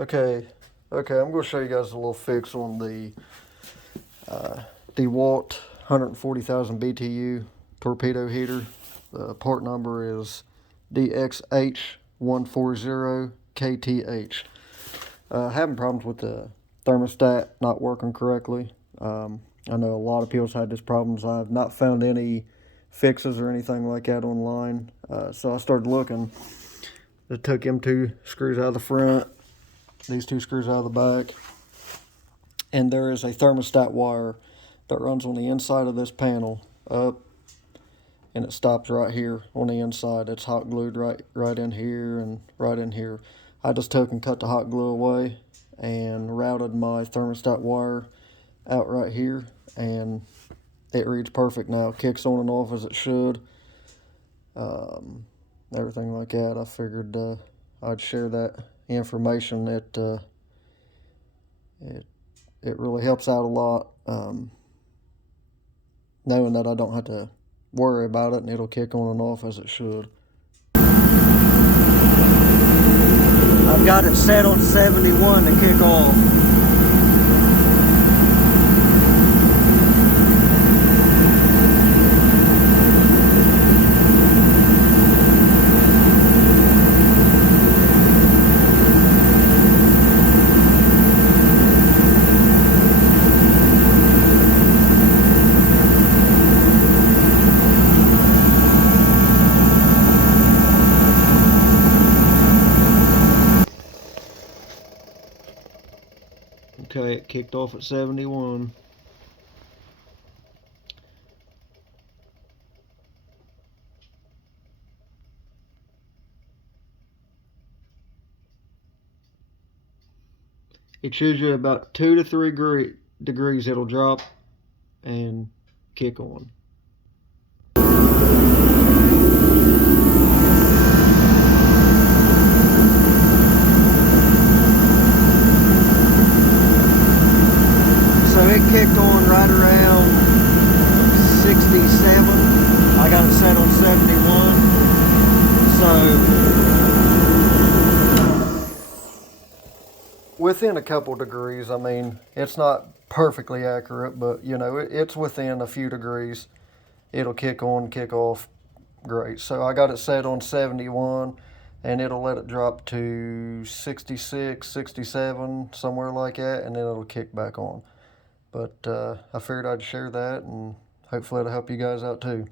Okay, I'm going to show you guys a little fix on the Dewalt 140,000 BTU torpedo heater. The part number is dxh140kth. Having problems with the thermostat not working correctly. I know a lot of people's had these problems. I've not found any fixes or anything like that online. So I started looking. I took them 2 screws out of the front, these 2 screws out of the back, and there is a thermostat wire that runs on the inside of this panel up, and it stops right here on the inside. It's hot glued right in here and right in here. I just took and cut the hot glue away and routed my thermostat wire out right here, and it reads perfect now. Kicks on and off as it should. Everything like that. I figured I'd share that information. It really helps out a lot, knowing that I don't have to worry about it and it'll kick on and off as it should. I've got it set on 71 to kick off. Okay, it kicked off at 71. It's usually about 2 to 3 degrees it'll drop and kick on. So it kicked on right around 67. I got it set on 71. So within a couple degrees. I mean, it's not perfectly accurate, but you know, it's within a few degrees. It'll kick on, kick off great. So I got it set on 71, and it'll let it drop to 66, 67, somewhere like that, and then it'll kick back on. But I figured I'd share that, and hopefully it'll help you guys out too.